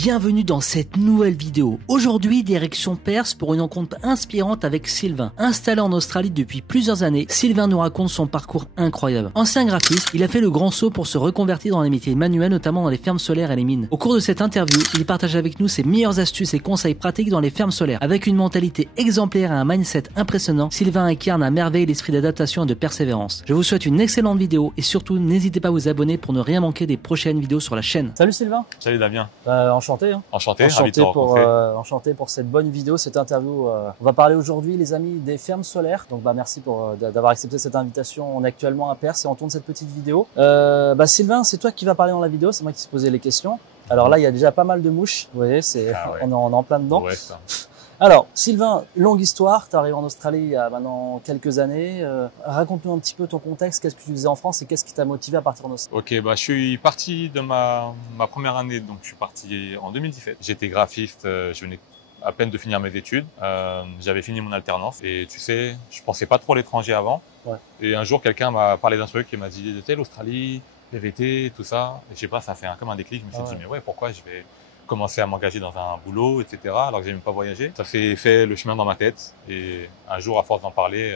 Bienvenue dans cette nouvelle vidéo. Aujourd'hui, direction Perth pour une rencontre inspirante avec Sylvain. Installé en Australie depuis plusieurs années, Sylvain nous raconte son parcours incroyable. Ancien graphiste, il a fait le grand saut pour se reconvertir dans les métiers manuels, notamment dans les fermes solaires et les mines. Au cours de cette interview, il partage avec nous ses meilleures astuces et conseils pratiques dans les fermes solaires. Avec une mentalité exemplaire et un mindset impressionnant, Sylvain incarne à merveille l'esprit d'adaptation et de persévérance. Je vous souhaite une excellente vidéo et surtout, n'hésitez pas à vous abonner pour ne rien manquer des prochaines vidéos sur la chaîne. Salut Sylvain. Salut Damien. Enchanté. Hein. Enchanté, ravi de te rencontrer. Enchanté pour cette bonne vidéo, cette interview. On va parler aujourd'hui, les amis, des fermes solaires. Donc merci d'avoir accepté cette invitation. On est actuellement à Perth et on tourne cette petite vidéo. Sylvain, c'est toi qui vas parler dans la vidéo, c'est moi qui se posais les questions. Alors là, il y a déjà pas mal de mouches. Vous voyez, on est en plein dedans. Ouais, ça. Alors, Sylvain, longue histoire, tu arrives en Australie il y a maintenant quelques années. Raconte-nous un petit peu ton contexte, qu'est-ce que tu faisais en France et qu'est-ce qui t'a motivé à partir en Australie? Ok, je suis parti de ma première année, donc je suis parti en 2017. J'étais graphiste, je venais à peine de finir mes études. J'avais fini mon alternance et tu sais, je pensais pas trop à l'étranger avant. Ouais. Et un jour, quelqu'un m'a parlé d'un truc et m'a dit, tu sais, l'Australie, PVT, tout ça. Et je sais pas, ça fait comme un déclic. Je me suis dit, mais ouais, pourquoi je vais commencer à m'engager dans un boulot, etc. alors que j'ai même pas voyagé. Ça s'est fait le chemin dans ma tête et un jour, à force d'en parler,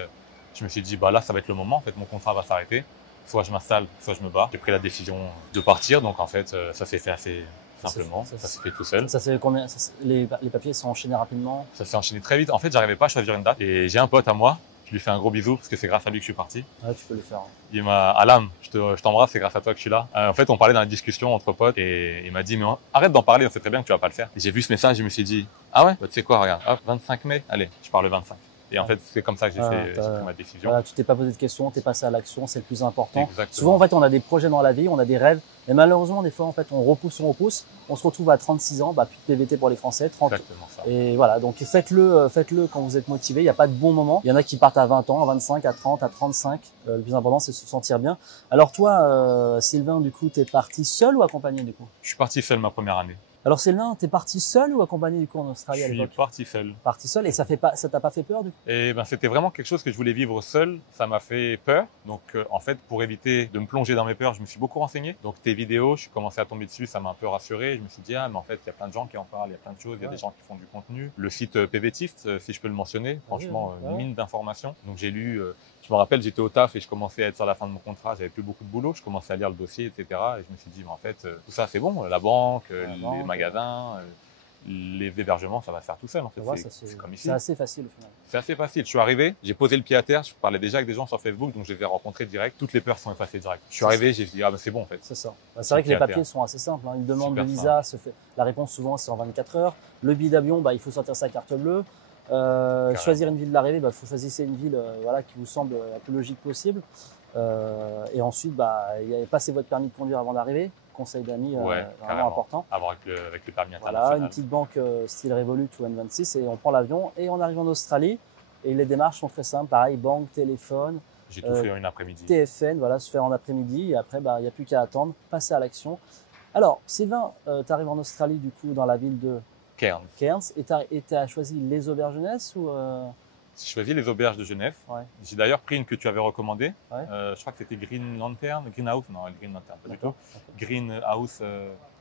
je me suis dit, là, ça va être le moment. En fait, mon contrat va s'arrêter. Soit je m'installe, soit je me barre. J'ai pris la décision de partir, donc en fait, ça s'est fait assez simplement. Ça s'est fait tout seul. Ça fait combien? Les papiers sont enchaînés rapidement? Ça s'est enchaîné très vite. En fait, j'arrivais pas à choisir une date. Et j'ai un pote à moi. Je lui fais un gros bisou parce que c'est grâce à lui que je suis parti. Ouais, tu peux le faire. Il m'a, Alam, je t'embrasse, c'est grâce à toi que je suis là. En fait, on parlait dans la discussion entre potes et il m'a dit, mais arrête d'en parler, on sait très bien que tu vas pas le faire. Et j'ai vu ce message, je me suis dit, ah ouais, tu sais quoi, regarde, hop, 25 mai, allez, je pars le 25. Et en fait, c'est comme ça que j'ai pris ma décision. Voilà, tu t'es pas posé de questions, tu es passé à l'action, c'est le plus important. Exactement. Souvent, en fait, on a des projets dans la vie, on a des rêves. Et malheureusement, des fois, en fait, on repousse. On se retrouve à 36 ans, plus de PVT pour les Français, 30. Exactement ça. Et voilà, donc faites-le quand vous êtes motivé. Il n'y a pas de bon moment. Il y en a qui partent à 20 ans, à 25, à 30, à 35. Le plus important, c'est de se sentir bien. Alors toi, Sylvain, du coup, t'es parti seul ou accompagné, du coup? Je suis parti seul ma première année. Alors Sylvain, t'es parti seul ou accompagné du coup en Australie à l'époque? Je suis parti seul. Parti seul et ça t'a pas fait peur du coup? Et c'était vraiment quelque chose que je voulais vivre seul. Ça m'a fait peur. Donc en fait, pour éviter de me plonger dans mes peurs, je me suis beaucoup renseigné. Donc tes vidéos, je suis commencé à tomber dessus, ça m'a un peu rassuré. Je me suis dit mais en fait, il y a plein de gens qui en parlent, il y a plein de choses, il y a des gens qui font du contenu. Le site PVTift, si je peux le mentionner, franchement, une mine d'informations. Donc j'ai lu. Je me rappelle, j'étais au taf et je commençais à être sur la fin de mon contrat, j'avais plus beaucoup de boulot, je commençais à lire le dossier, etc. Et je me suis dit, en fait, tout ça c'est bon, la banque, les magasins, les hébergements, ça va se faire tout seul. En fait, c'est comme ici. C'est assez facile au final. C'est assez facile. Je suis arrivé, j'ai posé le pied à terre, je parlais déjà avec des gens sur Facebook, donc je les ai rencontrés direct. Toutes les peurs sont effacées direct. Je suis arrivé, j'ai dit, c'est bon en fait. C'est ça. C'est vrai que les papiers sont assez simples. Une demande de visa, la réponse souvent c'est en 24 heures. Le billet d'avion, il faut sortir sa carte bleue. Choisir une ville d'arrivée, faut choisir une ville qui vous semble la plus logique possible. Et ensuite, passez votre permis de conduire avant d'arriver. Conseil d'amis, vraiment important. Avoir avec le permis international. Voilà, une petite banque style Revolut ou N26 et on prend l'avion et on arrive en Australie. Et les démarches sont très simples, pareil, banque, téléphone. J'ai tout fait en une après-midi. TFN, voilà, se faire en après-midi et après, il n'y a plus qu'à attendre, passer à l'action. Alors, Sylvain, tu arrives en Australie du coup dans la ville de Cairns et tu as choisi les auberges jeunesse ou J'ai choisi les auberges de Genève. Ouais. J'ai d'ailleurs pris une que tu avais recommandée. Ouais. Je crois que c'était Greenhouse, pas du tout. Greenhouse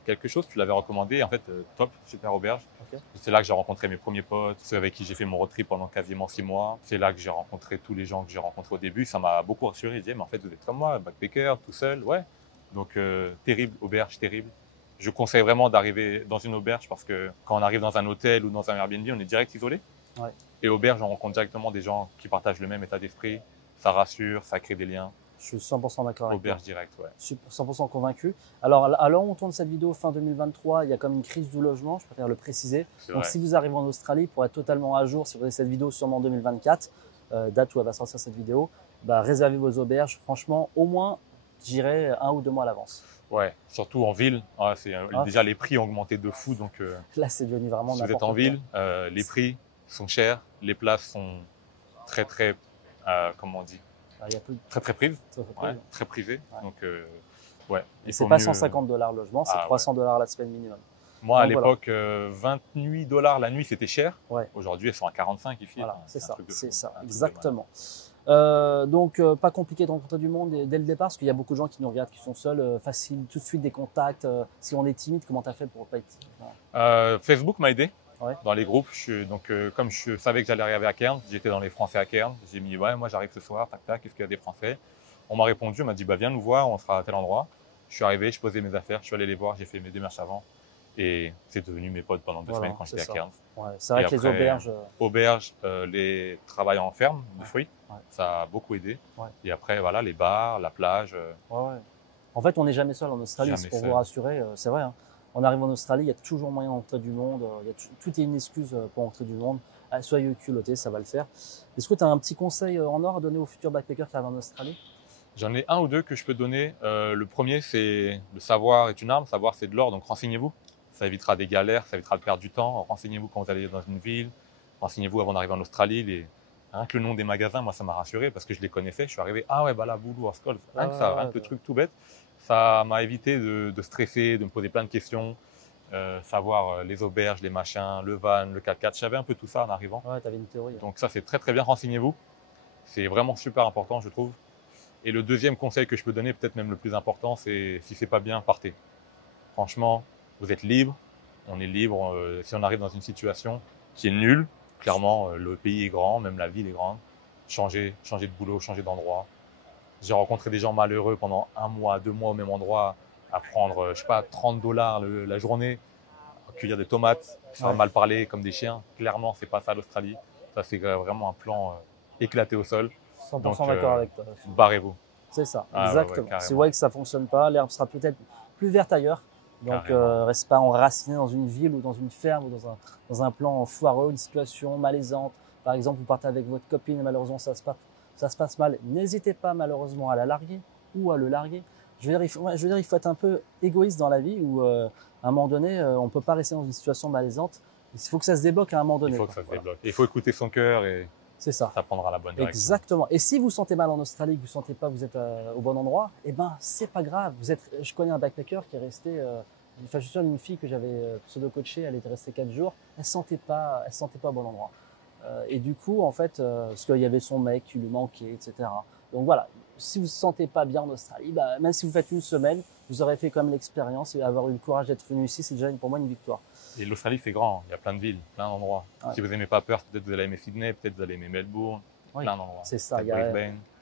quelque chose, tu l'avais recommandé. En fait, top, super auberge. Okay. C'est là que j'ai rencontré mes premiers potes, ceux avec qui j'ai fait mon road trip pendant quasiment 6 mois. C'est là que j'ai rencontré tous les gens que j'ai rencontrés au début. Ça m'a beaucoup rassuré. Je disais, mais en fait, vous êtes comme moi, backpacker, tout seul. Ouais. Donc, terrible, auberge terrible. Je conseille vraiment d'arriver dans une auberge parce que quand on arrive dans un hôtel ou dans un Airbnb, on est direct isolé. Ouais. Et auberge, on rencontre directement des gens qui partagent le même état d'esprit. Ça rassure, ça crée des liens. Je suis 100% d'accord avec toi. Auberge direct, ouais. Je suis 100% convaincu. Alors, alors on tourne cette vidéo fin 2023, il y a comme une crise du logement, je préfère le préciser. Donc, si vous arrivez en Australie, pour être totalement à jour, si vous avez cette vidéo sûrement en 2024, date où elle va sortir cette vidéo, réservez vos auberges. Franchement, au moins, j'irai 1 ou 2 mois à l'avance. Ouais, surtout en ville. Déjà, les prix ont augmenté de fou. Donc, là, c'est devenu vraiment n'importe quoi. Si vous êtes en ville, les prix sont chers, les places sont très, très, comment on dit, très prises, très privées. Ouais. Donc, ouais. Et c'est pas $150 le logement, c'est $300 la semaine minimum. Moi, à l'époque, 28 $ la nuit, c'était cher. Ouais. Aujourd'hui, elles sont à 45 ici. Voilà, c'est ça, exactement. Donc, pas compliqué de rencontrer du monde dès le départ, parce qu'il y a beaucoup de gens qui nous regardent, qui sont seuls, facile, tout de suite des contacts. Si on est timide, comment tu as fait pour pas être timide? Facebook m'a aidé Ouais. dans les groupes. Comme je savais que j'allais arriver à Cairns, j'étais dans les Français à Cairns. J'ai mis, ouais, moi j'arrive ce soir, tac, tac, est-ce qu'il y a des Français? On m'a répondu, on m'a dit, bah viens nous voir, on sera à tel endroit. Je suis arrivé, je posais mes affaires, je suis allé les voir, j'ai fait mes démarches avant. Et c'est devenu mes potes pendant 2 semaines quand j'étais à Cairns. Ouais, c'est vrai que les auberges. Auberges, les travails en ferme de fruits, ouais. Ça a beaucoup aidé. Ouais. Et après, voilà, les bars, la plage. Ouais. En fait, on n'est jamais seul en Australie, c'est pour vous rassurer, c'est vrai. Hein. On arrive en Australie, il y a toujours moyen d'entrer du monde, tout est une excuse pour entrer du monde. Soyez culottés, ça va le faire. Est-ce que tu as un petit conseil en or à donner aux futurs backpackers qui arrivent en Australie? J'en ai un ou deux que je peux donner. Le premier, c'est le savoir est une arme, savoir c'est de l'or, donc renseignez-vous. Ça évitera des galères, ça évitera de perdre du temps. Renseignez-vous quand vous allez dans une ville, renseignez-vous avant d'arriver en Australie. Rien que le nom des magasins, moi ça m'a rassuré parce que je les connaissais. Je suis arrivé, ah ouais, bah là, Boulou, Orskol, rien que ça, rien que le truc tout bête. Ça m'a évité de stresser, de me poser plein de questions. Savoir les auberges, les machins, le van, le 4x4. Je savais un peu tout ça en arrivant. Ouais, t'avais une théorie. Donc ça, c'est très très bien. Renseignez-vous. C'est vraiment super important, je trouve. Et le deuxième conseil que je peux donner, peut-être même le plus important, c'est si c'est pas bien, partez. Franchement, vous êtes libre. On est libre. Si on arrive dans une situation qui est nulle, clairement, le pays est grand, même la ville est grande. Changez de boulot, changez d'endroit. J'ai rencontré des gens malheureux pendant 1 mois, 2 mois au même endroit, à prendre, je sais pas, $30 la journée, à cueillir des tomates, se faire mal parler comme des chiens. Clairement, c'est pas ça l'Australie. Ça, c'est vraiment un plan éclaté au sol. 100% d'accord avec toi. Barrez-vous. C'est ça, exactement. Si vous voyez que ça fonctionne pas, l'herbe sera peut-être plus verte ailleurs. Donc, reste pas enraciné dans une ville ou dans une ferme ou dans un plan foireux, une situation malaisante. Par exemple, vous partez avec votre copine et malheureusement ça se passe mal. N'hésitez pas malheureusement à la larguer ou à le larguer. Je veux dire, il faut être un peu égoïste dans la vie où à un moment donné, on peut pas rester dans une situation malaisante. Il faut que ça se débloque à un moment donné. Il faut que ça se débloque. Il faut écouter son cœur et ça prendra la bonne direction. Exactement. Et si vous sentez mal en Australie, que vous sentez pas que vous êtes au bon endroit, eh ben c'est pas grave. Je connais un backpacker qui est resté. Je suis sûr d'une fille que j'avais pseudo-coachée, elle était restée 4 jours. Elle sentait pas au bon endroit. Et du coup, en fait, parce qu'il y avait son mec qui lui manquait, etc. Donc voilà. Si vous ne vous sentez pas bien en Australie, bah, même si vous faites une semaine, vous aurez fait quand même l'expérience et avoir eu le courage d'être venu ici, c'est déjà pour moi une victoire. Et l'Australie, c'est grand. Il y a plein de villes, plein d'endroits. Ouais. Si vous n'aimez pas Perth, peut-être vous allez aimer Sydney, peut-être vous allez aimer Melbourne, plein d'endroits. C'est ça.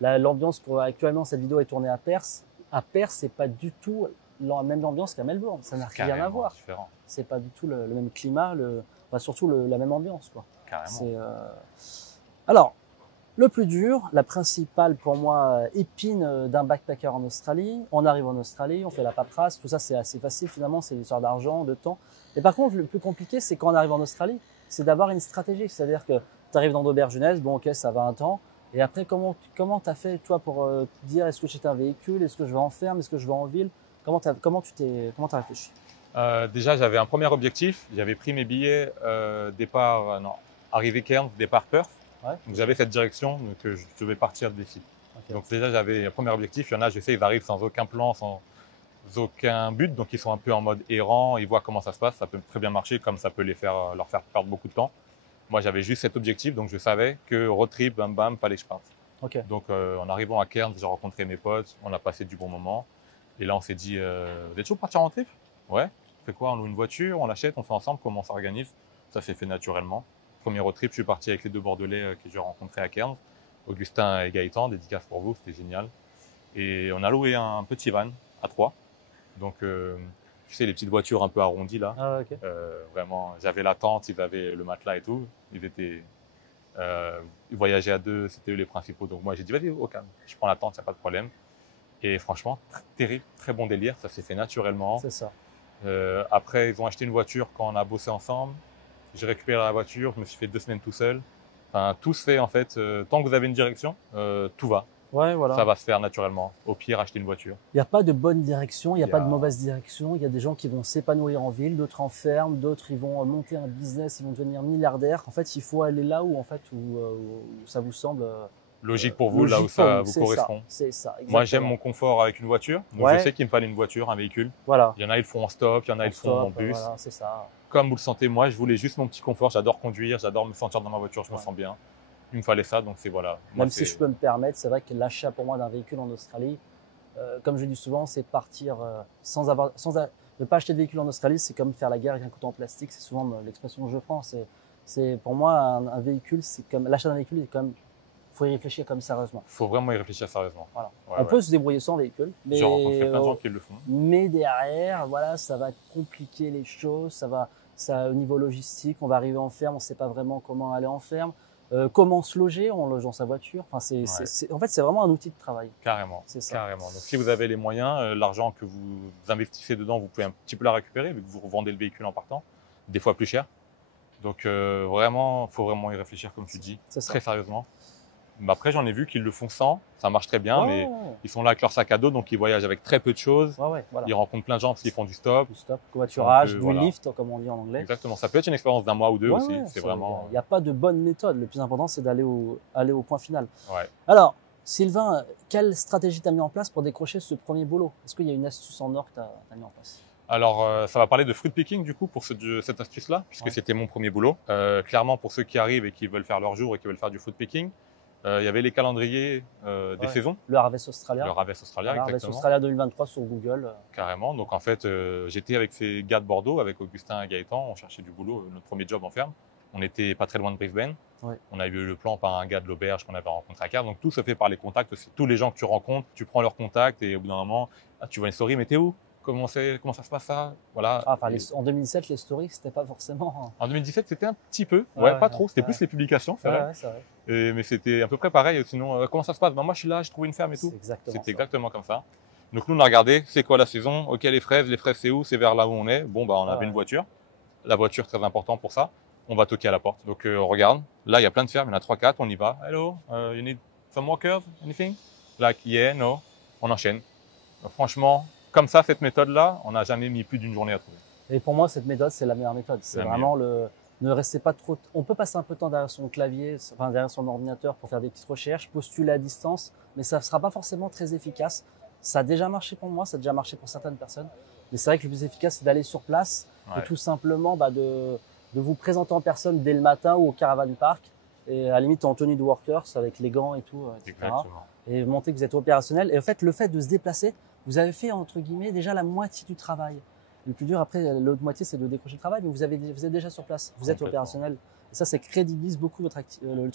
L'ambiance, actuellement, cette vidéo est tournée à Perth. À Perth, c'est pas du tout la même ambiance qu'à Melbourne. Ça n'a rien à voir. C'est pas du tout le même climat, surtout la même ambiance, quoi. Carrément. Alors, le plus dur, la principale pour moi épine d'un backpacker en Australie. On arrive en Australie, on fait la paperasse, tout ça c'est assez facile finalement, c'est une histoire d'argent, de temps. Et par contre, le plus compliqué, c'est quand on arrive en Australie, c'est d'avoir une stratégie. C'est-à-dire que tu arrives dans l'auberge jeunesse, bon ok, ça va un temps. Et après, comment t'as fait toi pour dire est-ce que j'étais un véhicule, est-ce que je vais en ferme, est-ce que je vais en ville? Comment t'as réfléchi? Déjà, j'avais un premier objectif. J'avais pris mes billets arrivée Cairns, départ Perth. Ouais. Donc j'avais cette direction que je devais partir d'ici. Okay. Donc déjà j'avais un premier objectif. Il y en a, je sais, ils arrivent sans aucun plan, sans aucun but, donc ils sont un peu en mode errant. Ils voient comment ça se passe. Ça peut très bien marcher, comme ça peut leur faire perdre beaucoup de temps. Moi j'avais juste cet objectif, donc je savais que road trip, bam bam, fallait que je parte. Okay. Donc en arrivant à Cairns, j'ai rencontré mes potes, on a passé du bon moment. Et là on s'est dit, vous êtes chaud pour partir en trip? Ouais. On fait quoi? On loue une voiture, on l'achète, on fait ensemble, comment on s'organise? Ça s'est fait naturellement. Premier road trip, je suis parti avec les 2 Bordelais que j'ai rencontrés à Cairns, Augustin et Gaëtan, dédicace pour vous, c'était génial. Et on a loué un petit van à 3. Donc, tu sais, les petites voitures un peu arrondies là. Ah, okay. Vraiment, j'avais la tente, ils avaient le matelas et tout. Ils voyageaient à 2, c'était eux les principaux. Donc moi, j'ai dit, vas-y, au calme, je prends la tente, il n'y a pas de problème. Et franchement, terrible, très bon délire, ça s'est fait naturellement. C'est ça. Après, ils ont acheté une voiture quand on a bossé ensemble. J'ai récupéré la voiture, je me suis fait 2 semaines tout seul. Enfin, tout se fait en fait. Tant que vous avez une direction, tout va. Ouais, voilà. Ça va se faire naturellement. Au pire, acheter une voiture. Il n'y a pas de bonne direction, il n'y a pas de mauvaise direction. Il y a des gens qui vont s'épanouir en ville, d'autres en ferme, d'autres ils vont monter un business, ils vont devenir milliardaires. En fait, il faut aller là où ça vous semble logique pour vous, là où ça vous correspond. C'est ça. Exactement. Moi, j'aime mon confort avec une voiture. Donc, je sais qu'il me fallait une voiture, un véhicule. Voilà. Il y en a, ils le font en stop, il y en a, ils le font en bus. Voilà, c'est ça. Comme vous le sentez, moi, je voulais juste mon petit confort. J'adore conduire, j'adore me sentir dans ma voiture, je me sens bien. Il me fallait ça, donc c'est voilà. Moi, Même si je peux me permettre, c'est vrai que l'achat pour moi d'un véhicule en Australie, comme je dis souvent, c'est partir ne pas acheter de véhicule en Australie, c'est comme faire la guerre avec un couteau en plastique. C'est souvent l'expression que je prends. C'est pour moi un véhicule, c'est comme l'achat d'un véhicule, faut y réfléchir comme sérieusement. Faut vraiment y réfléchir sérieusement. Voilà. On peut se débrouiller sans véhicule, mais j'ai rencontré plein de gens qui le font. Mais derrière, voilà, ça va compliquer les choses. Au niveau logistique, on va arriver en ferme, on ne sait pas vraiment comment aller en ferme. Comment se loger, on loge dans sa voiture. Enfin, en fait, c'est vraiment un outil de travail. Carrément. C'est ça. Carrément. Donc, si vous avez les moyens, l'argent que vous investissez dedans, vous pouvez un petit peu la récupérer, vu que vous revendez le véhicule en partant, des fois plus cher. Donc, vraiment, faut vraiment y réfléchir, comme tu dis, très sérieusement. Mais après, j'en ai vu qu'ils le font sans, ça marche très bien, mais ils sont là avec leur sac à dos, donc ils voyagent avec très peu de choses. Voilà. Ils rencontrent plein de gens parce qu'ils font du stop. Du stop, covoiturage, du lift, comme on dit en anglais. Exactement. Ça peut être une expérience d'un mois ou deux aussi. C'est vraiment. Il n'y a pas de bonne méthode. Le plus important, c'est d'aller au point final. Ouais. Alors, Sylvain, quelle stratégie tu as mis en place pour décrocher ce premier boulot? Est-ce qu'il y a une astuce en or que tu as mis en place? Alors, ça va parler de fruit picking du coup pour cette astuce-là, puisque c'était mon premier boulot. Clairement, pour ceux qui arrivent et qui veulent faire leur jour et qui veulent faire du fruit picking, il y avait les calendriers des saisons. Le Harvest Australia. Le Harvest Australia, exactement. Harvest Australia 2023 sur Google. Carrément. Donc en fait, j'étais avec ces gars de Bordeaux, avec Augustin et Gaëtan. On cherchait du boulot, notre premier job en ferme. On était pas très loin de Brisbane. Ouais. On a eu le plan par un gars de l'auberge qu'on avait rencontré à Cardiff. Donc tout se fait par les contacts aussi. Tous les gens que tu rencontres, tu prends leurs contacts et au bout d'un moment, tu vois une story, mais t'es où? Comment ça se passe ça? Voilà. En 2017, les stories, c'était pas forcément. En 2017, c'était un petit peu, pas trop. C'était plus les publications, c'est vrai. C'est vrai. Mais c'était à peu près pareil. Sinon, comment ça se passe? Moi, je suis là, j'ai trouvé une ferme et tout. C'était exactement comme ça. Donc nous, on a regardé, c'est quoi la saison? Ok, les fraises, c'est où? C'est vers là où on est. Bon, on avait une voiture. La voiture, très important pour ça. On va toquer à la porte. Donc on regarde. Là, il y a plein de fermes. Il y en a 3-4. On y va. Hello, you need some workers? Anything? Like, yeah, no. On enchaîne. Donc, franchement, comme ça, cette méthode-là, on n'a jamais mis plus d'une journée à trouver. Et pour moi, cette méthode, c'est la meilleure méthode. C'est vraiment ne restez pas trop. On peut passer un peu de temps derrière son clavier, derrière son ordinateur pour faire des petites recherches, postuler à distance, mais ça ne sera pas forcément très efficace. Ça a déjà marché pour moi, ça a déjà marché pour certaines personnes. Mais c'est vrai que le plus efficace, c'est d'aller sur place et tout simplement de vous présenter en personne dès le matin ou au caravan park et à la limite en tenue de workers avec les gants et tout, etc. Exactement. Et montrer que vous êtes opérationnel. Et en fait, le fait de se déplacer, vous avez fait entre guillemets déjà la moitié du travail. Le plus dur après, l'autre moitié, c'est de décrocher le travail, mais vous êtes déjà sur place, vous êtes opérationnel. Et ça crédibilise beaucoup le truc,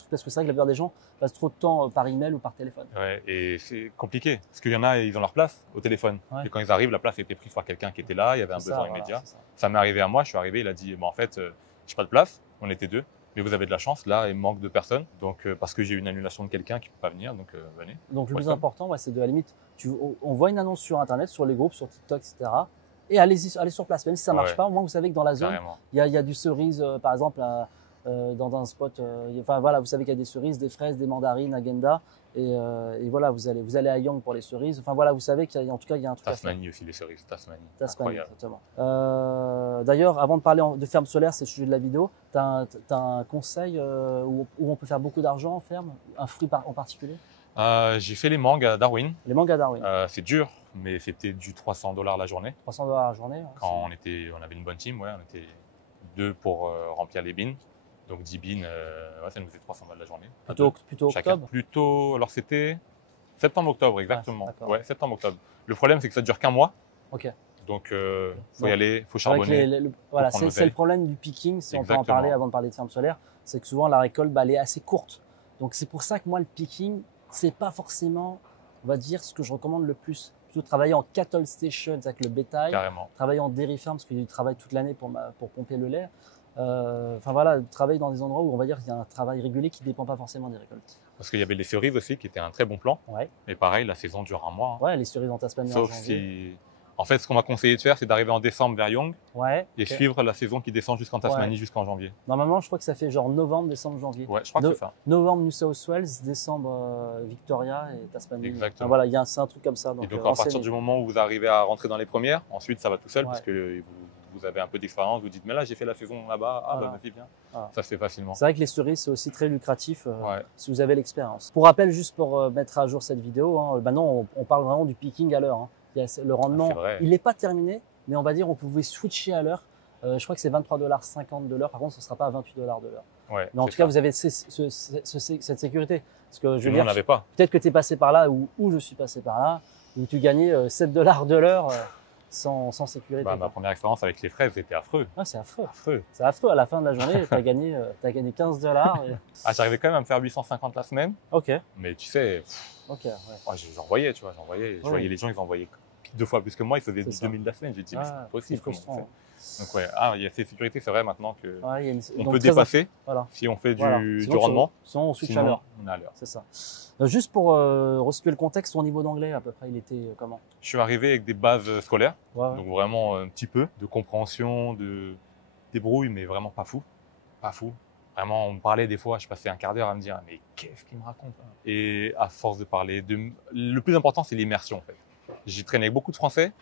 parce que c'est vrai que la plupart des gens passent trop de temps par email ou par téléphone. Ouais, et c'est compliqué, parce qu'il y en a, ils ont leur place au téléphone. Et quand ils arrivent, la place a été prise par quelqu'un qui était là, il y avait un besoin immédiat. Ça m'est arrivé à moi, je suis arrivé, il a dit, en fait, j'ai pas de place, on était 2, mais vous avez de la chance, là, il manque de personnes, donc parce que j'ai eu une annulation de quelqu'un qui peut pas venir, donc venez. Donc le plus important, c'est de la limite, on voit une annonce sur Internet, sur les groupes, sur TikTok, etc. Et allez sur place, même si ça marche pas, au moins vous savez que dans la zone, il y a du cerise, par exemple, dans un spot. Vous savez qu'il y a des cerises, des fraises, des mandarines, agenda, et voilà, vous allez à Young pour les cerises. Enfin voilà, vous savez qu'en tout cas il y a un truc. Tasmanie aussi, les cerises, Tasmanie, exactement. D'ailleurs, avant de parler de ferme solaire, c'est le sujet de la vidéo. T'as un conseil où on peut faire beaucoup d'argent en ferme, un fruit en particulier? J'ai fait les mangues à Darwin. Les mangues à Darwin. C'est dur, mais c'était du $300 la journée. $300 la journée. Quand on avait une bonne team, on était 2 pour remplir les bins. Donc 10 bins, ça nous faisait $300 la journée. Plutôt octobre. Alors c'était septembre-octobre, exactement. Septembre-octobre. Le problème, c'est que ça dure qu'un mois. Ok. Donc faut y aller, faut charbonner. Voilà, c'est le problème du picking, si on peut en parler avant de parler de ferme solaire, c'est que souvent la récolte, elle est assez courte. Donc c'est pour ça que moi le picking, c'est pas forcément, on va dire, ce que je recommande le plus. Plutôt travailler en cattle station, avec le bétail. Carrément. Travailler en dairy farm, parce qu'il y a du travail toute l'année pour pomper le lait. Travailler dans des endroits où on va dire qu'il y a un travail régulier qui ne dépend pas forcément des récoltes. Parce qu'il y avait les cerises aussi qui étaient un très bon plan. Mais pareil, la saison dure un mois. Ouais, les cerises en Tasmanie. Sauf en fait, ce qu'on m'a conseillé de faire, c'est d'arriver en décembre vers Young et suivre la saison qui descend jusqu'en Tasmanie, jusqu'en janvier. Normalement, je crois que ça fait genre novembre, décembre, janvier. Ouais, je crois que c'est ça. Novembre, New South Wales, décembre, Victoria et Tasmanie. Exactement. Voilà, c'est un truc comme ça. Donc, à partir du moment où vous arrivez à rentrer dans les premières, ensuite ça va tout seul, parce que vous avez un peu d'expérience, vous dites, mais là j'ai fait la saison là-bas, vas-y, viens. Ça se fait facilement. C'est vrai que les cerises, c'est aussi très lucratif si vous avez l'expérience. Pour rappel, juste pour mettre à jour cette vidéo, maintenant on parle vraiment du picking à l'heure. Le rendement, il n'est pas terminé, mais on va dire on pouvait switcher à l'heure. Je crois que c'est 23,50 $ de l'heure. Par contre, ce ne sera pas à 28 $ de l'heure. Ouais, mais en tout cas, vous avez cette sécurité. Parce que je veux dire, n'avait pas. Peut-être que tu es passé par là ou je suis passé par là, où tu gagnais 7 $ de l'heure sans sécurité. Bah, ma première expérience avec les fraises, c'était affreux. Ah, c'est affreux. Affreux. C'est affreux. À la fin de la journée, tu as gagné 15 $. Ah, j'arrivais quand même à me faire 850 la semaine. Ok. Mais tu sais, Ok. Ouais. J'en voyais, tu vois, je voyais les gens, ils envoyaient 2 fois plus que moi, ils faisaient 2000 la semaine. J'ai dit, mais c'est pas possible. Donc ouais, il y a cette sécurité, c'est vrai maintenant que on peut dépasser si on fait du rendement. Sinon, on switch à l'heure. On est à l'heure. C'est ça. Juste pour resituer le contexte, ton niveau d'anglais, à peu près, il était comment? Je suis arrivé avec des bases scolaires, donc vraiment un petit peu de compréhension, de débrouille, mais vraiment pas fou. Pas fou. Vraiment, on me parlait des fois, je passais un quart d'heure à me dire, mais qu'est-ce qu'il me raconte? Et à force de parler, le plus important, c'est l'immersion en fait. J'ai traîné avec beaucoup de Français.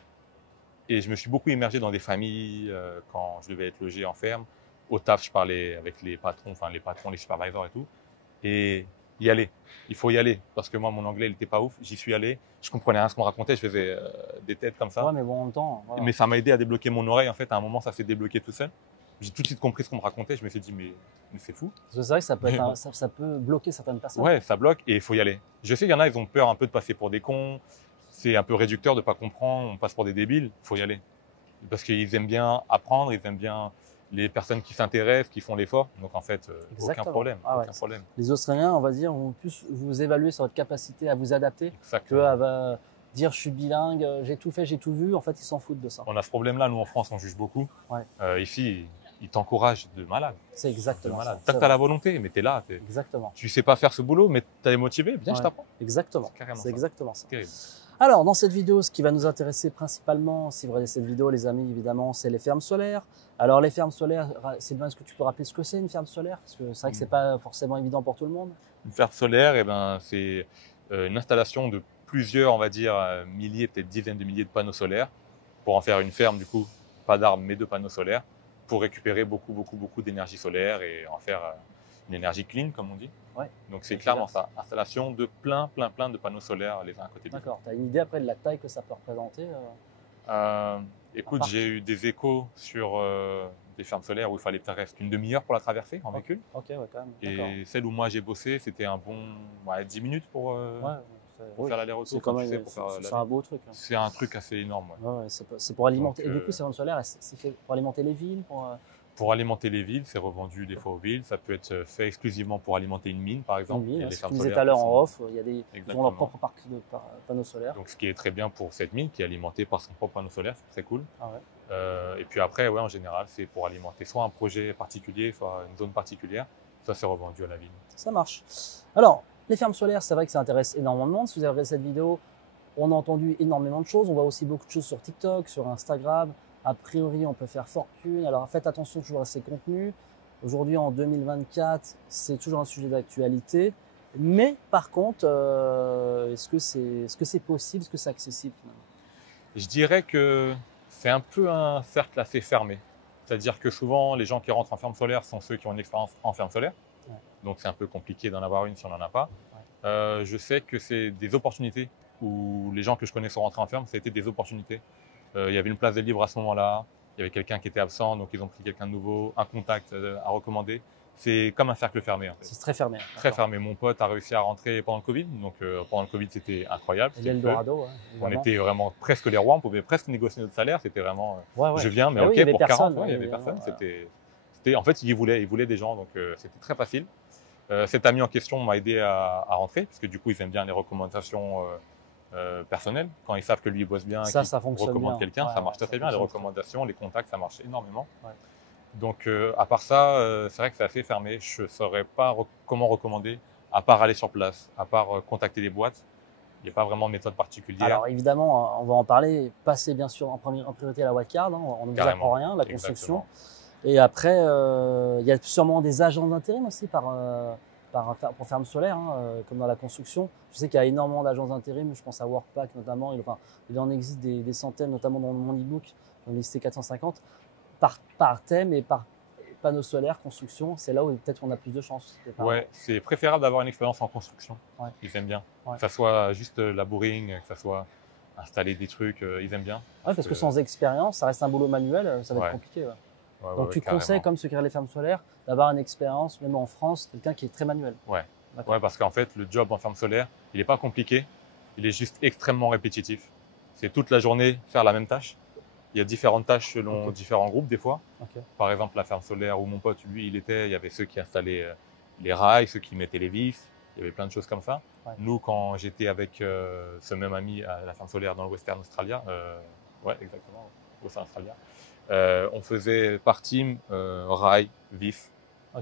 Et je me suis beaucoup immergé dans des familles quand je devais être logé en ferme. Au taf, je parlais avec les patrons, les supervisors et tout. Et y aller. Il faut y aller. Parce que moi, mon anglais, il n'était pas ouf. J'y suis allé. Je comprenais rien à ce qu'on me racontait. Je faisais des têtes comme ça. Ouais, mais bon, en même temps. Mais ça m'a aidé à débloquer mon oreille. En fait, à un moment, ça s'est débloqué tout seul. J'ai tout de suite compris ce qu'on me racontait. Je me suis dit, mais c'est fou. Parce que c'est vrai que ça peut, ça peut bloquer certaines personnes. Ouais, ça bloque et il faut y aller. Je sais qu'il y en a, ils ont peur un peu de passer pour des cons. C'est un peu réducteur de pas comprendre, on passe pour des débiles, il faut y aller. Parce qu'ils aiment bien apprendre, ils aiment bien les personnes qui s'intéressent, qui font l'effort. Donc en fait, aucun problème. Problème. Les Australiens, on va dire, vont plus vous évaluer sur votre capacité à vous adapter qu'à dire je suis bilingue, j'ai tout fait, j'ai tout vu. En fait, ils s'en foutent de ça. On a ce problème-là, nous en France, on juge beaucoup. Ici, ils t'encouragent de malade. C'est exactement ça. T'as la volonté, mais t'es là. Exactement. Tu sais pas faire ce boulot, mais t'es motivé, viens, je t'apprends. Exactement. C'est exactement ça. Terrible. Alors, dans cette vidéo, ce qui va nous intéresser principalement, si vous regardez cette vidéo, les amis, évidemment, c'est les fermes solaires. Alors, les fermes solaires, Sylvain, est-ce que tu peux rappeler ce que c'est une ferme solaire? Parce que c'est vrai que c'est pas forcément évident pour tout le monde. Une ferme solaire, c'est une installation de plusieurs, on va dire, milliers, peut-être dizaines de milliers de panneaux solaires pour en faire une ferme, du coup, pas d'arbres, mais de panneaux solaires, pour récupérer beaucoup d'énergie solaire et en faire une énergie clean, comme on dit. Donc c'est clairement ça, installation de plein de panneaux solaires les uns à côté des autres. D'accord, tu as une idée après de la taille que ça peut représenter Écoute, j'ai eu des échos sur des fermes solaires où il fallait presque une demi-heure pour la traverser en véhicule. Ok, ouais, quand même. Et celle où moi j'ai bossé, c'était un bon 10 minutes pour faire l'aller-retour. C'est un beau truc. C'est un truc assez énorme. C'est pour alimenter. Donc, et du coup, ces fermes solaires, c'est fait pour alimenter les villes Pour alimenter les villes, c'est revendu des fois aux villes. Ça peut être fait exclusivement pour alimenter une mine, par exemple. Une mine, ce que tu disais tout à l'heure en off, ils ont leur propre parc de panneaux solaires. Donc, ce qui est très bien pour cette mine, qui est alimentée par son propre panneau solaire, c'est très cool. Et puis après, en général, c'est pour alimenter soit un projet particulier, soit une zone particulière. Ça, c'est revendu à la ville. Ça marche. Alors, les fermes solaires, c'est vrai que ça intéresse énormément de monde. Si vous avez regardé cette vidéo, on a entendu énormément de choses. On voit aussi beaucoup de choses sur TikTok, sur Instagram. A priori, on peut faire fortune. Alors, faites attention toujours à ces contenus. Aujourd'hui, en 2024, c'est toujours un sujet d'actualité. Mais par contre, est-ce que c'est possible? Est-ce que c'est accessible finalement? Je dirais que c'est un peu un cercle assez fermé. C'est-à-dire que souvent, les gens qui rentrent en ferme solaire sont ceux qui ont une expérience en ferme solaire. Donc, c'est un peu compliqué d'en avoir une si on n'en a pas. Je sais que c'est des opportunités où les gens que je connais sont rentrés en ferme, ça a été des opportunités. Il y avait une place de libre à ce moment-là, il y avait quelqu'un qui était absent, donc ils ont pris quelqu'un de nouveau, un contact à recommander. C'est comme un cercle fermé en fait. C'est très fermé. Très fermé. Mon pote a réussi à rentrer pendant le Covid, donc pendant le Covid c'était incroyable. Et l'Eldorado, on était vraiment presque les rois, on pouvait presque négocier notre salaire, c'était vraiment je viens, mais ok pour 40, il y avait personne. C'était en fait ils voulaient des gens, donc c'était très facile. Cet ami en question m'a aidé à rentrer, parce que du coup ils aiment bien les recommandations personnel, quand ils savent que lui il bosse bien, ça recommande quelqu'un, ça marche très bien. Les recommandations, les contacts, ça marche énormément. Donc à part ça, c'est vrai que c'est assez fermé. Je ne saurais pas comment recommander, à part aller sur place, à part contacter les boîtes. Il n'y a pas vraiment de méthode particulière. Alors évidemment, on va en parler. Passer bien sûr en priorité à la wildcard, on ne vous apprend rien, la construction. Exactement. Et après, il y a sûrement des agents d'intérim aussi pour ferme solaire, comme dans la construction. Je sais qu'il y a énormément d'agences d'intérim, je pense à Workpack notamment, il en existe des centaines, notamment dans mon e-book, dans l'IST 450, par thème et par panneaux solaires, construction, c'est là où peut-être on a plus de chance. Ouais, c'est préférable d'avoir une expérience en construction, ils aiment bien, que ça soit juste labouring, que ça soit installer des trucs, ils aiment bien. Ouais, parce que sans expérience, ça reste un boulot manuel, ça va être compliqué. Donc tu conseilles, comme ceux qui regardent les fermes solaires, d'avoir une expérience, même en France, quelqu'un qui est très manuel. Ouais, parce qu'en fait, le job en ferme solaire, il n'est pas compliqué, il est juste extrêmement répétitif. C'est toute la journée faire la même tâche. Il y a différentes tâches selon différents groupes des fois. Par exemple, la ferme solaire où mon pote, lui, il y avait ceux qui installaient les rails, ceux qui mettaient les vis, il y avait plein de choses comme ça. Nous, quand j'étais avec ce même ami à la ferme solaire dans le Western Australia, exactement, Western Australia, on faisait par team rail, vif.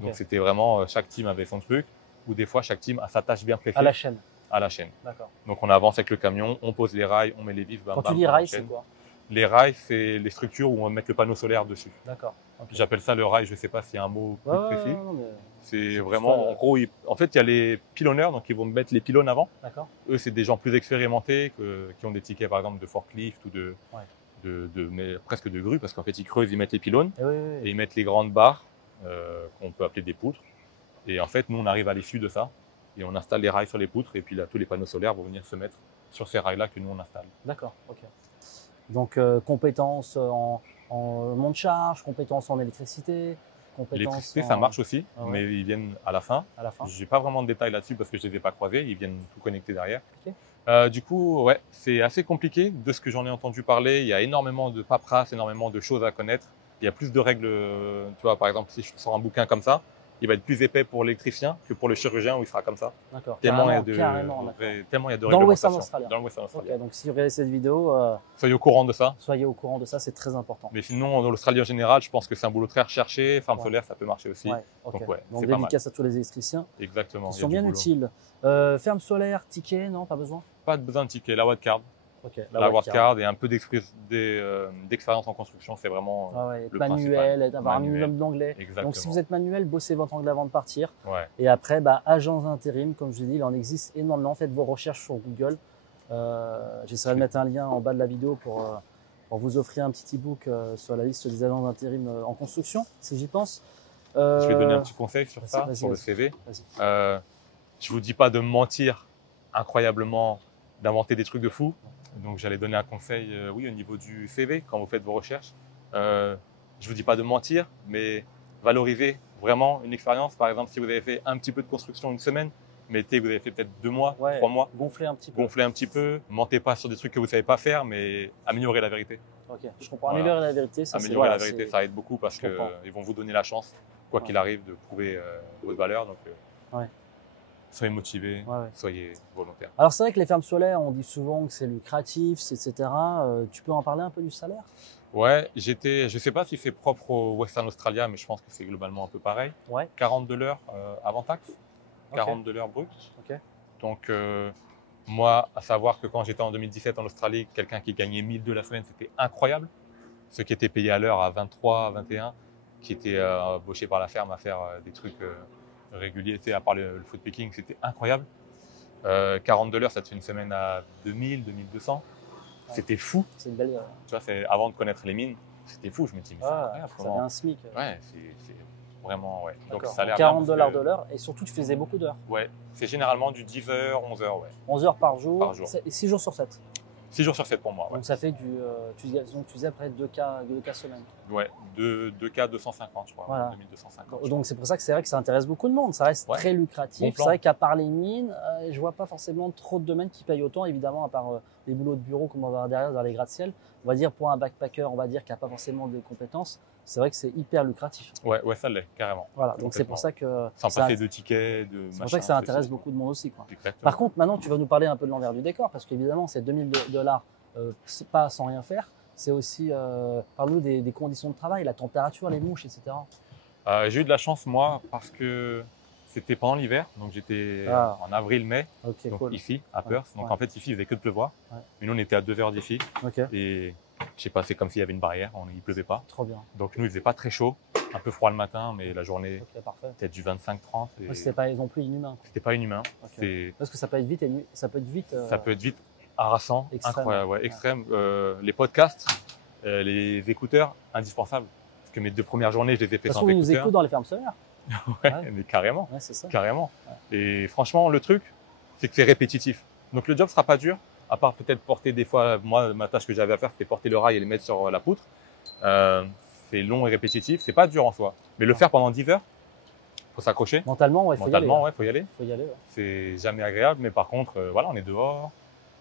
Donc c'était vraiment, chaque team avait son truc, ou des fois chaque team a sa tâche bien précise. À la chaîne. À la chaîne. D'accord. Donc on avance avec le camion, on pose les rails, on met les vifs. Quand tu dis rail, c'est quoi? Les rails, c'est les structures où on va mettre le panneau solaire dessus. D'accord. J'appelle ça le rail, je ne sais pas s'il y a un mot plus précis. Mais... C'est vraiment, en gros, en fait, il y a les pilonneurs, donc ils vont mettre les pylônes avant. D'accord. Eux, c'est des gens plus expérimentés qui ont des tickets, par exemple, de forklift ou mais presque de grue, parce qu'en fait, ils creusent, ils mettent les pylônes et ils mettent les grandes barres qu'on peut appeler des poutres. Et en fait, nous, on arrive à l'issue de ça et on installe les rails sur les poutres et puis là, tous les panneaux solaires vont venir se mettre sur ces rails-là que nous, on installe. D'accord, ok. Donc, compétences en monte-charge, compétences en électricité, l'électricité, ça marche aussi, mais ils viennent à la fin. Je n'ai pas vraiment de détails là-dessus parce que je ne les ai pas croisés. Ils viennent tout connecter derrière. Du coup, c'est assez compliqué. De ce que j'en ai entendu parler, il y a énormément de paperasse, énormément de choses à connaître. Il y a plus de règles. Tu vois, par exemple, si je sors un bouquin comme ça, il va être plus épais pour l'électricien que pour le chirurgien où il sera comme ça. D'accord. Tellement il y a de Dans le Western Australia. Dans le Western Australia. Donc, si vous regardez cette vidéo, soyez au courant de ça. Soyez au courant de ça, c'est très important. Mais sinon, dans l'Australie en général, je pense que c'est un boulot très recherché. Ferme solaire, ça peut marcher aussi. Donc dédicace à tous les électriciens. Exactement. Ils sont bien utiles. Ferme solaire, ticket, non, pas besoin? Pas besoin de ticket. La wildcard. La wildcard et un peu d'expérience en construction, c'est vraiment le manuel, principal. Avoir un minimum d'anglais. Donc si vous êtes manuel, bossez votre anglais avant de partir. Et après, agence d'intérim, comme je vous ai dit, il en existe énormément. Faites vos recherches sur Google. J'essaierai de mettre un lien en bas de la vidéo pour vous offrir un petit e-book sur la liste des agences d'intérim en construction, si j'y pense. Je vais donner un petit conseil sur ça, sur le CV. Je ne vous dis pas de mentir incroyablement, d'inventer des trucs de fou. Donc, j'allais donner un conseil, au niveau du CV, quand vous faites vos recherches. Je ne vous dis pas de mentir, mais valorisez vraiment une expérience. Par exemple, si vous avez fait un petit peu de construction une semaine, mettez que vous avez fait peut-être 2 mois, 3 mois. Gonflez un petit peu. Mentez pas sur des trucs que vous ne savez pas faire, mais améliorez la vérité. Ok, je comprends. Améliorer la vérité, ça améliorer la vérité, ça aide beaucoup parce qu'ils vont vous donner la chance, quoi qu'il arrive, de prouver votre valeur. Donc, soyez motivés, soyez volontaires. Alors c'est vrai que les fermes solaires, on dit souvent que c'est lucratif, etc. Tu peux en parler un peu du salaire? Ouais, je sais pas si c'est propre au Western Australia, mais je pense que c'est globalement un peu pareil. 42 l'heure avant taxe, 42 l'heure brut. Donc moi, à savoir que quand j'étais en 2017 en Australie, quelqu'un qui gagnait 1 200 la semaine, c'était incroyable. Ceux qui étaient payés à l'heure à 23, 21, qui étaient embauchés par la ferme à faire des trucs réguliers, à part le food picking, c'était incroyable. 42 l'heure, ça te fait une semaine à 2000, 2200. C'était fou. C'est une belle. Tu vois, avant de connaître les mines, c'était fou. Je me dis, mais c'est incroyable. Ça fait un SMIC. Ouais, c'est vraiment, Donc, ça a l'air 40 $ de l'heure. Et surtout, tu faisais beaucoup d'heures. Ouais, c'est généralement du 10 heures, 11 heures, 11 heures par jour. Et 6 jours sur 7. 6 jours sur 7 pour moi, Donc ça fait tu faisais après 2 cas semaine. Ouais, 2 cas 250, je crois. Voilà. 2250. Donc c'est pour ça que c'est vrai que ça intéresse beaucoup de monde. Ça reste très lucratif. C'est vrai qu'à part les mines, je vois pas forcément trop de domaines qui payent autant, évidemment, à part les boulots de bureau qu'on va voir derrière dans les gratte-ciel. On va dire pour un backpacker, on va dire qui n'a pas forcément des compétences, c'est vrai que c'est hyper lucratif. Ouais, ça l'est, carrément. Voilà, donc c'est pour ça que... Sans passer de tickets, de machin. C'est pour ça que ça intéresse beaucoup de monde aussi, quoi. Exactement. Par contre, maintenant, tu vas nous parler un peu de l'envers du décor, parce qu'évidemment, c'est 2000 $, c'est pas sans rien faire. C'est aussi, parle-nous des conditions de travail, la température, les mouches, etc. J'ai eu de la chance, moi, parce que c'était pendant l'hiver, donc j'étais en avril-mai, ici, à Perth. Donc en fait, ici, il faisait que de pleuvoir. Mais nous, on était à 2 heures d'ici. Et je sais pas, c'est comme s'il y avait une barrière, il pleuvait pas. Trop bien. Donc nous, il faisait pas très chaud, un peu froid le matin, mais la journée, peut-être du 25-30. C'était pas non plus inhumain. C'était pas inhumain. Parce que ça peut être vite, ça peut être vite harassant, incroyable, extrême. Les podcasts, les écouteurs, indispensables. Parce que mes 2 premières journées, je les ai fait sans écouteurs. Parce qu'on nous écoute dans les fermes solaires. Mais carrément. C'est ça. Carrément. Et franchement, le truc, c'est que c'est répétitif. Donc le job sera pas dur, à part peut-être porter des fois, moi, ma tâche que j'avais à faire, c'était porter le rail et le mettre sur la poutre. c'est long et répétitif. C'est pas dur en soi. Mais le faire pendant 10 heures, faut s'accrocher. Mentalement, ouais, faut y aller. Mentalement, ouais, faut y aller. Faut y aller, ouais. C'est jamais agréable, mais par contre, voilà, on est dehors.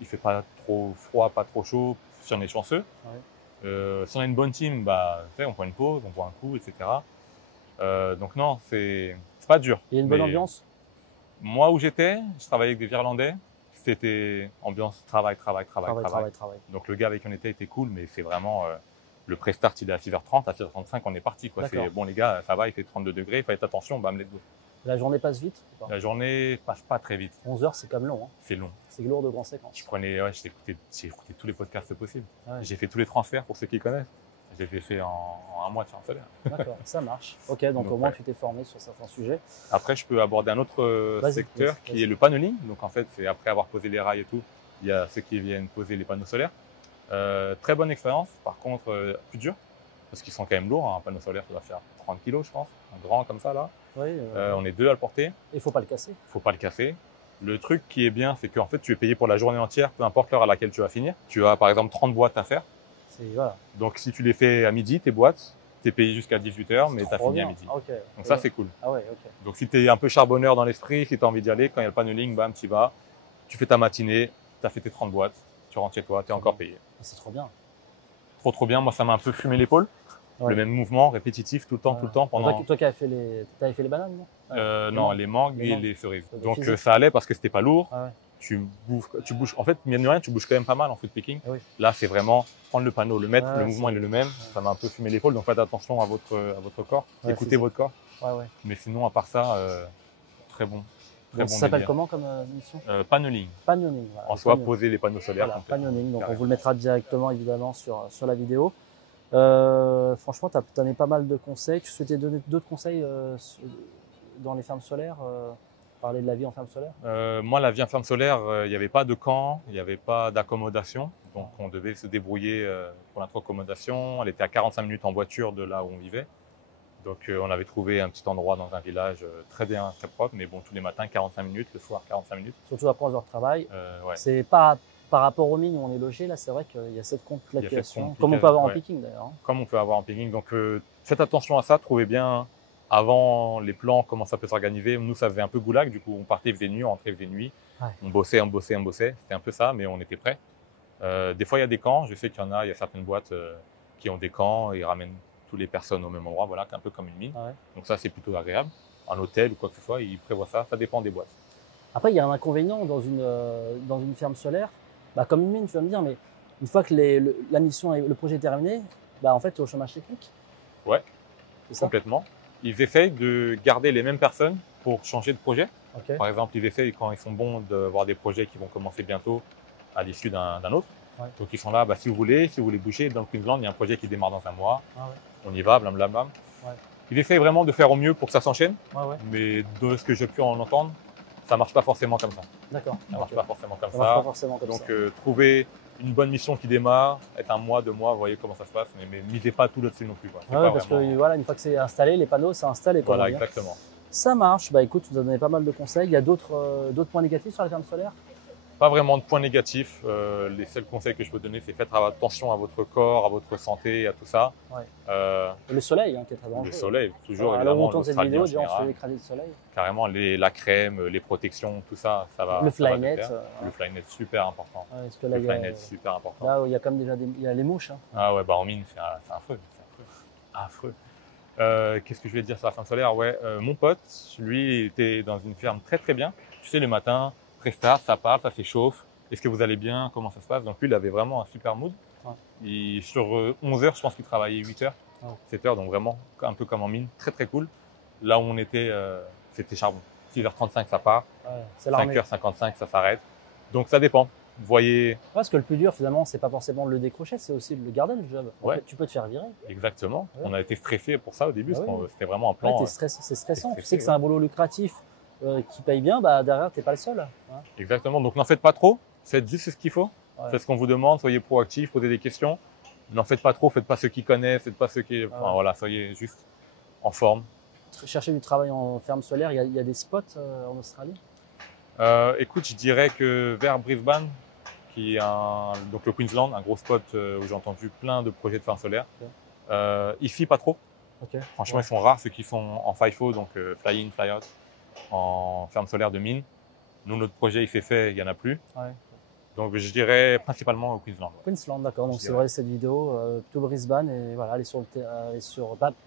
Il fait pas trop froid, pas trop chaud, si on est chanceux. Ouais. Si on a une bonne team, bah, on prend une pause, on boit un coup, etc. Donc non, c'est pas dur. Il y a une bonne ambiance. Moi où j'étais, je travaillais avec des Irlandais. C'était ambiance travail. Donc le gars avec qui on était cool, mais c'est vraiment le pré-start, il est à 6h30, à 6h35 on est parti. C'est bon les gars, ça va, il fait 32 degrés, faites attention, bam, let's go. La journée passe vite ou pas? La journée passe pas très vite. 11 heures, c'est quand même long. Hein. C'est long. C'est lourd de conséquences. J'ai écouté tous les podcasts possibles. Ouais. J'ai fait tous les transferts pour ceux qui connaissent. Je les ai fait en un mois de faire un salaire. D'accord, ça marche. Ok, donc au moins tu t'es formé sur certains sujets. Après, je peux aborder un autre secteur qui est le paneling. Donc en fait, c'est après avoir posé les rails et tout, il y a ceux qui viennent poser les panneaux solaires. Très bonne expérience, par contre plus dur, parce qu'ils sont quand même lourds. Hein. Un panneau solaire, ça doit faire 30 kg, je pense. Un grand comme ça, là. Oui, on est deux à le porter. Et il ne faut pas le casser. Il ne faut pas le casser. Le truc qui est bien, c'est qu'en fait, tu es payé pour la journée entière, peu importe l'heure à laquelle tu vas finir. Tu as par exemple 30 boîtes à faire. Voilà. Donc si tu les fais à midi, tes boîtes, tu es payé jusqu'à 18h, mais tu as fini à midi. Okay. Donc ça, c'est cool. Ah ouais, okay. Donc si tu es un peu charbonneur dans l'esprit, si tu as envie d'y aller, quand il y a le paneling, bam, tu y vas, tu fais ta matinée, tu as fait tes 30 boîtes, tu rentres chez toi, tu es encore payé. C'est trop bien. Trop bien. Moi, ça m'a un peu fumé l'épaule. Ouais. Le même mouvement, répétitif, tout le temps, pendant… Toi qui avais fait les bananes, non? Non, les mangues et les cerises. Donc ça allait parce que c'était pas lourd. Ah ouais. Tu bouges. En fait, mine de rien, tu bouges quand même pas mal en foot picking. Oui. Là, c'est vraiment prendre le panneau, le mettre, le mouvement il est le même. Ça m'a un peu fumé l'épaule, donc faites attention à votre corps. Écoutez votre corps. Mais sinon, à part ça, très bon. Ça s'appelle comment comme mission? Paneling. Paneling. Voilà, en soi, poser les panneaux solaires. Voilà, paneling. Donc on vous le mettra directement évidemment sur la vidéo. Franchement, tu as donné pas mal de conseils. Tu souhaitais donner d'autres conseils dans les fermes solaires? Parler de la vie en ferme solaire? Moi, la vie en ferme solaire, il n'y avait pas de camp, il n'y avait pas d'accommodation. Donc, on devait se débrouiller pour notre accommodation. Elle était à 45 minutes en voiture de là où on vivait. Donc, on avait trouvé un petit endroit dans un village très bien, très propre. Mais bon, tous les matins, 45 minutes, le soir, 45 minutes. Surtout après 11 heures de travail. Ouais. C'est pas par rapport aux mines où on est logé, là, c'est vrai qu'il y a cette complication. Comme on peut avoir en picking d'ailleurs. Hein. Comme on peut avoir en picking. Donc, faites attention à ça, trouvez bien avant les plans, comment ça peut s'organiser. Nous, ça faisait un peu goulag, du coup, on partait, il faisait nuit, on rentrait, il faisait nuit. Ouais. On bossait. C'était un peu ça, mais on était prêts. Des fois, il y a des camps. Je sais qu'il y a certaines boîtes qui ont des camps et ramènent toutes les personnes au même endroit, voilà, un peu comme une mine. Ouais. Donc ça, c'est plutôt agréable. Un hôtel ou quoi que ce soit, ils prévoient ça. Ça dépend des boîtes. Après, il y a un inconvénient dans une ferme solaire. Bah, comme une mine, tu vas me dire, mais une fois que la mission et le projet est terminé, bah, en fait, tu es au chômage technique. Ouais, complètement. Ils essayent de garder les mêmes personnes pour changer de projet. Okay. Par exemple, ils essayent, quand ils sont bons, d'avoir des projets qui vont commencer bientôt à l'issue d'un autre. Ouais. Donc, ils sont là, bah, si vous voulez bouger, dans le Queensland, il y a un projet qui démarre dans un mois. Ah ouais. On y va, blablabla. Ouais. Ils essayent vraiment de faire au mieux pour que ça s'enchaîne. Ouais. Mais de ce que j'ai pu en entendre, ça marche pas forcément comme ça. D'accord. Ça marche pas forcément comme ça. Donc, trouver une bonne mission qui démarre, être un mois, 2 mois, vous voyez comment ça se passe, mais misez pas tout là-dessus non plus. Quoi. Ouais, parce que voilà, une fois que c'est installé, les panneaux, c'est installé. Voilà, exactement. Ça marche. Bah écoute, tu nous as donné pas mal de conseils. Il y a d'autres points négatifs sur la ferme solaire? Pas vraiment de points négatifs. Les seuls conseils que je peux donner, c'est faites attention à votre corps, à votre santé, à tout ça. Ouais. Le soleil, hein, qui est très dangereux. Le soleil, toujours. Alors on tourne cette vidéo, déjà, on se fait écraser le soleil. Carrément, la crème, les protections, tout ça, ça va. Le flynet. Le flynet, super important. Ouais, parce que là, le flynet, super important. Là, il y a comme déjà il y a les mouches. Hein. Ah ouais, bah en mine, c'est affreux. Qu'est-ce que je vais te dire sur la ferme solaire? Ouais, mon pote, lui, était dans une ferme très très bien. Tu sais, le matin, pré-start, ça parle, ça s'échauffe. Est-ce que vous allez bien? Comment ça se passe? Donc lui, il avait vraiment un super mood. Ouais. Et sur 11 heures, je pense qu'il travaillait 8 heures, 7 heures, donc vraiment un peu comme en mine, très très cool. Là où on était, c'était charbon. 6h35, ça part. Ouais, 5h55, ça s'arrête. Donc ça dépend. Vous voyez. Parce que le plus dur, finalement, c'est pas forcément le décrocher, c'est aussi le garder le job. En fait, tu peux te faire virer. Exactement. Ouais. On a été stressé pour ça au début, parce que c'était vraiment un plan. C'est stressant. Tu sais que c'est un boulot lucratif qui paye bien, bah derrière, t'es pas le seul. Hein. Exactement. Donc n'en faites pas trop. Faites juste ce qu'il faut. Ouais. Faites ce qu'on vous demande. Soyez proactifs, posez des questions. N'en faites pas trop. Faites pas ceux qui connaissent. Faites pas ceux qui. Enfin, voilà, soyez juste en forme. Chercher du travail en ferme solaire, il y a des spots en Australie? Écoute, je dirais que vers Brisbane, qui est donc le Queensland, un gros spot où j'ai entendu plein de projets de ferme solaire. Okay. Ici, pas trop. Okay. Franchement, ils sont rares ceux qui sont en FIFO, donc fly in, fly out, en ferme solaire de mine. Nous, notre projet, il s'est fait, il n'y en a plus. Ouais. Donc, je dirais principalement au Queensland. Queensland, d'accord. Donc, c'est vrai, cette vidéo, plutôt Brisbane, et voilà, aller sur le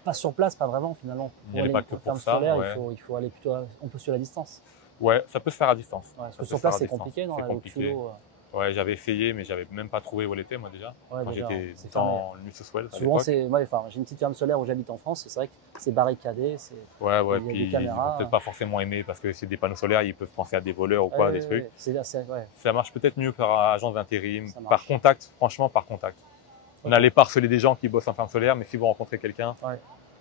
pas sur place, pas vraiment, finalement. Il n'y a pas que pour ça. Solaire, il faut aller plutôt, on peut suivre la distance. Ouais, ça peut se faire à distance. Ouais, parce que sur place, c'est compliqué, non? C'est compliqué. Ouais, j'avais essayé, mais j'avais même pas trouvé où elle était, moi, déjà. Ouais, quand j'étais dans le New South Wales. Souvent, j'ai une petite ferme solaire où j'habite en France, c'est vrai que c'est barricadé. Ouais, puis ils vont peut-être pas forcément aimer parce que c'est des panneaux solaires, ils peuvent penser à des voleurs ou quoi, des trucs. Ça marche peut-être mieux par agence d'intérim, par contact, franchement, par contact. On n'allait pas harceler des gens qui bossent en ferme solaire, mais si vous rencontrez quelqu'un,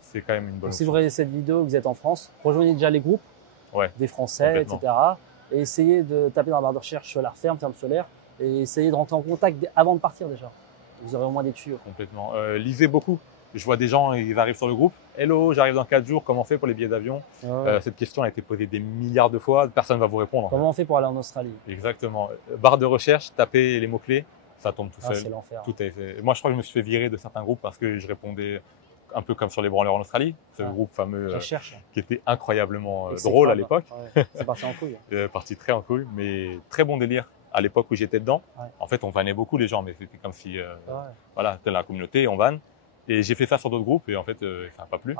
c'est quand même une bonne option. Si vous regardez cette vidéo, que vous êtes en France, rejoignez déjà les groupes des Français, etc. Et essayez de taper dans la barre de recherche solaire ferme solaire, et essayez de rentrer en contact avant de partir déjà. Vous aurez au moins des tuyaux. Complètement. Lisez beaucoup. Je vois des gens, ils arrivent sur le groupe. Hello, j'arrive dans 4 jours, comment on fait pour les billets d'avion? Cette question a été posée des milliards de fois, personne ne va vous répondre. Comment on fait pour aller en Australie? Exactement. Barre de recherche, tapez les mots-clés, ça tombe tout seul. C'est l'enfer. Tout est fait. Moi, je crois que je me suis fait virer de certains groupes parce que je répondais un peu comme sur les branleurs en Australie, ce groupe fameux qui était incroyablement drôle à l'époque. C'est parti en couille. Parti très en couille, mais très bon délire. À l'époque où j'étais dedans, en fait, on vannait beaucoup les gens, mais c'était comme si, voilà, c'était la communauté, on vanne. Et j'ai fait ça sur d'autres groupes et en fait, ça n'a pas plu.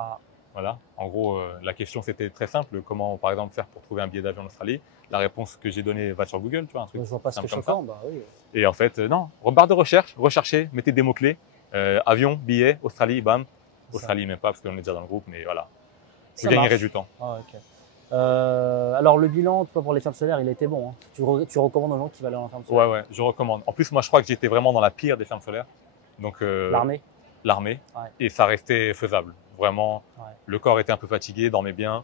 Voilà. En gros, la question c'était très simple. Comment, par exemple, faire pour trouver un billet d'avion en Australie? La réponse que j'ai donnée, va sur Google, tu vois, un truc. Je vois pas ce que je fais. Et en fait, non. Barre de recherche, recherchez, mettez des mots clés, avion, billet, Australie, bam. Australie même pas parce qu'on est déjà dans le groupe, mais voilà. Vous gagnerez du temps. Alors le bilan, toi, pour les fermes solaires, il était bon. Hein. Tu recommandes aux gens qui veulent aller en ferme solaire? Ouais, je recommande. En plus, moi, je crois que j'étais vraiment dans la pire des fermes solaires. Donc l'armée, et ça restait faisable. Vraiment, le corps était un peu fatigué, dormait bien.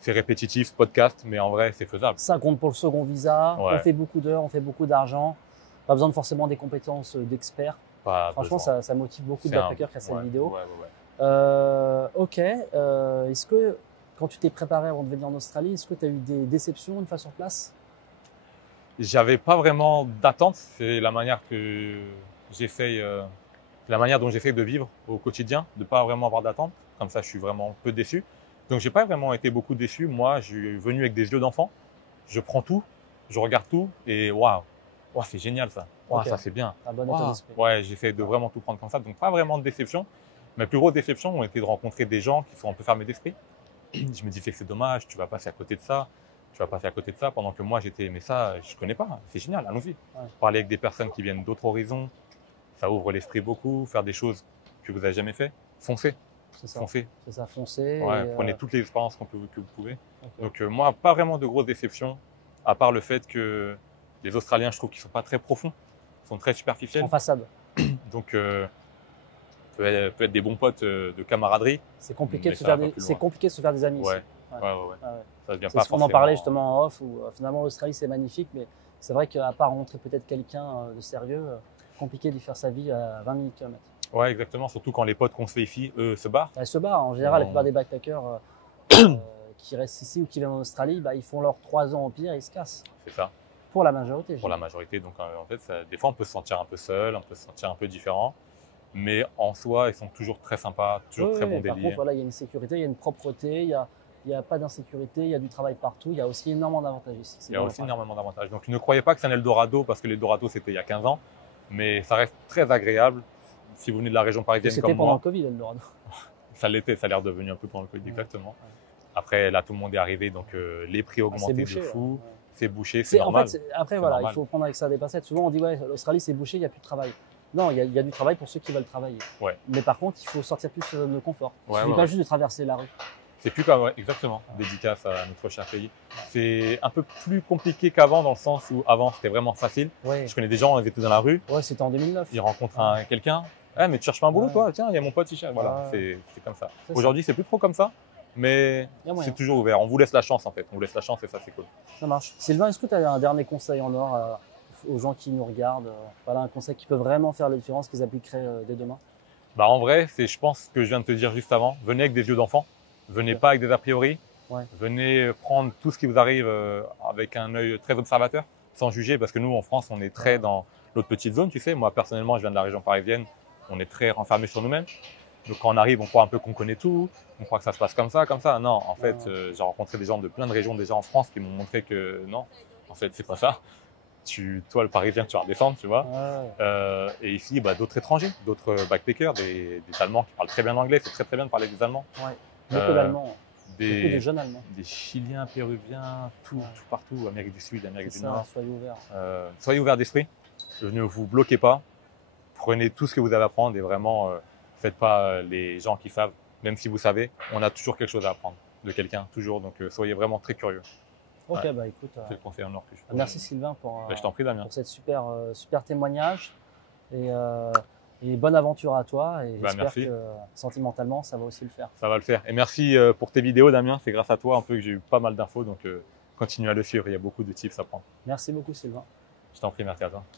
C'est répétitif, podcast, mais en vrai, c'est faisable. Ça compte pour le second visa. On fait beaucoup d'heures, on fait beaucoup d'argent. Pas besoin de forcément des compétences d'experts. Franchement, ça motive beaucoup de backpackers qui a cette vidéo. Ok. Est-ce que quand tu t'es préparé avant de venir en Australie, est-ce que tu as eu des déceptions une fois sur place? J'avais pas vraiment d'attente. C'est la manière que j'essaye, la manière dont j'essaie de vivre au quotidien, de pas vraiment avoir d'attente. Comme ça, je suis vraiment peu déçu. Donc, j'ai pas vraiment été beaucoup déçu. Moi, je suis venu avec des yeux d'enfant. Je prends tout, je regarde tout et waouh, c'est génial ça. Ça c'est bien. Un bon état d'esprit. Ouais, j'essaie de vraiment tout prendre comme ça. Donc, pas vraiment de déception. Mes plus grosses déceptions ont été de rencontrer des gens qui sont un peu fermés d'esprit. Je me disais que c'est dommage, tu vas passer à côté de ça. Tu vas passer à côté de ça pendant que moi j'étais, mais ça, je connais pas. C'est génial, allons-y. Parler avec des personnes qui viennent d'autres horizons, ça ouvre l'esprit beaucoup. Faire des choses que vous n'avez jamais fait, foncez. Foncez. C'est ça, foncez. Prenez toutes les expériences que vous pouvez. Donc moi, pas vraiment de grosses déceptions, à part le fait que les Australiens, je trouve qu'ils sont pas très profonds, ils sont très superficiels. En façade. Donc peut être des bons potes de camaraderie. C'est compliqué de se faire des amis ici. Ça devient pas forcément. On en parlait justement en off, où finalement l'Australie c'est magnifique, mais c'est vrai qu'à part rencontrer peut-être quelqu'un de sérieux, compliqué d'y faire sa vie à 20 000 km. Ouais, exactement. Surtout quand les potes qu'on se fait ici, eux, se barrent. Ils se barrent. En général, la plupart des backpackers qui restent ici ou qui viennent en Australie, ils font leurs 3 ans au pire et ils se cassent. C'est ça. Pour la majorité. Pour la majorité. Donc en fait, des fois, on peut se sentir un peu seul, on peut se sentir un peu différent. Mais en soi, ils sont toujours très sympas, toujours très bons délire. Par contre, voilà, il y a une sécurité, il y a une propreté, il n'y a pas d'insécurité, il y a du travail partout. Il y a aussi énormément d'avantages ici. Il y a aussi énormément d'avantages. Donc ne croyez pas que c'est un Eldorado, parce que l'Eldorado, c'était il y a 15 ans. Mais ça reste très agréable. Si vous venez de la région parisienne comme moi. C'était pendant le Covid, Eldorado. Ça l'était, ça a l'air devenu un peu pendant le Covid, exactement. Après, là, tout le monde est arrivé, donc les prix ont augmenté de fou. C'est bouché, c'est normal. En fait, après, voilà, il faut prendre avec ça des pincettes. Souvent, on dit, l'Australie, c'est bouché, il n'y a plus de travail. Non, il y a du travail pour ceux qui veulent travailler. Mais par contre, il faut sortir plus de le confort. Il ne suffit pas juste de traverser la rue. C'est plus comme, exactement, dédicace à notre cher pays. C'est un peu plus compliqué qu'avant, dans le sens où avant, c'était vraiment facile. Je connais des gens, ils étaient dans la rue. C'était en 2009. Ils rencontrent quelqu'un. Mais tu cherches pas un boulot, toi? Tiens, il y a mon pote, il cherche. Voilà, c'est comme ça. Aujourd'hui, c'est plus trop comme ça, mais c'est toujours ouvert. On vous laisse la chance, en fait. On vous laisse la chance et ça, c'est cool. Ça marche. Sylvain, est-ce que tu as un dernier conseil en or aux gens qui nous regardent? Voilà, un conseil qui peut vraiment faire la différence, qu'ils appliqueraient dès demain? En vrai, c'est, je pense, ce que je viens de te dire juste avant. Venez avec des yeux d'enfant. Venez pas avec des a priori. Venez prendre tout ce qui vous arrive avec un œil très observateur, sans juger, parce que nous, en France, on est très dans notre petite zone, tu sais. Moi, personnellement, je viens de la région parisienne. On est très renfermés sur nous-mêmes. Donc quand on arrive, on croit un peu qu'on connaît tout, on croit que ça se passe comme ça, comme ça. Non, en fait, j'ai rencontré des gens de plein de régions déjà en France qui m'ont montré que non, en fait, c'est pas ça. Toi, le Parisien, tu vas redescendre, tu vois. Et ici, d'autres étrangers, d'autres backpackers, des Allemands qui parlent très bien l'anglais. C'est très très bien de parler des Allemands. Ouais. Beaucoup d'Allemands. Des jeunes Allemands. Des Chiliens, Péruviens, tout partout, Amérique du Sud, Amérique du Nord. Soyez ouverts. Soyez ouverts d'esprit. Ne vous bloquez pas. Prenez tout ce que vous avez à apprendre et vraiment, faites pas les gens qui savent. Même si vous savez, on a toujours quelque chose à apprendre de quelqu'un, toujours. Donc, soyez vraiment très curieux. Ok, écoute. C'est le conseil en or que je peux merci Sylvain pour je t'en prie, Damien. Pour cette super témoignage et bonne aventure à toi. Et j'espère que sentimentalement, ça va aussi le faire. Ça va le faire. Et merci pour tes vidéos, Damien. C'est grâce à toi un peu que j'ai eu pas mal d'infos. Donc, continue à le suivre. Il y a beaucoup de tips à prendre. Merci beaucoup, Sylvain. Je t'en prie, merci à toi.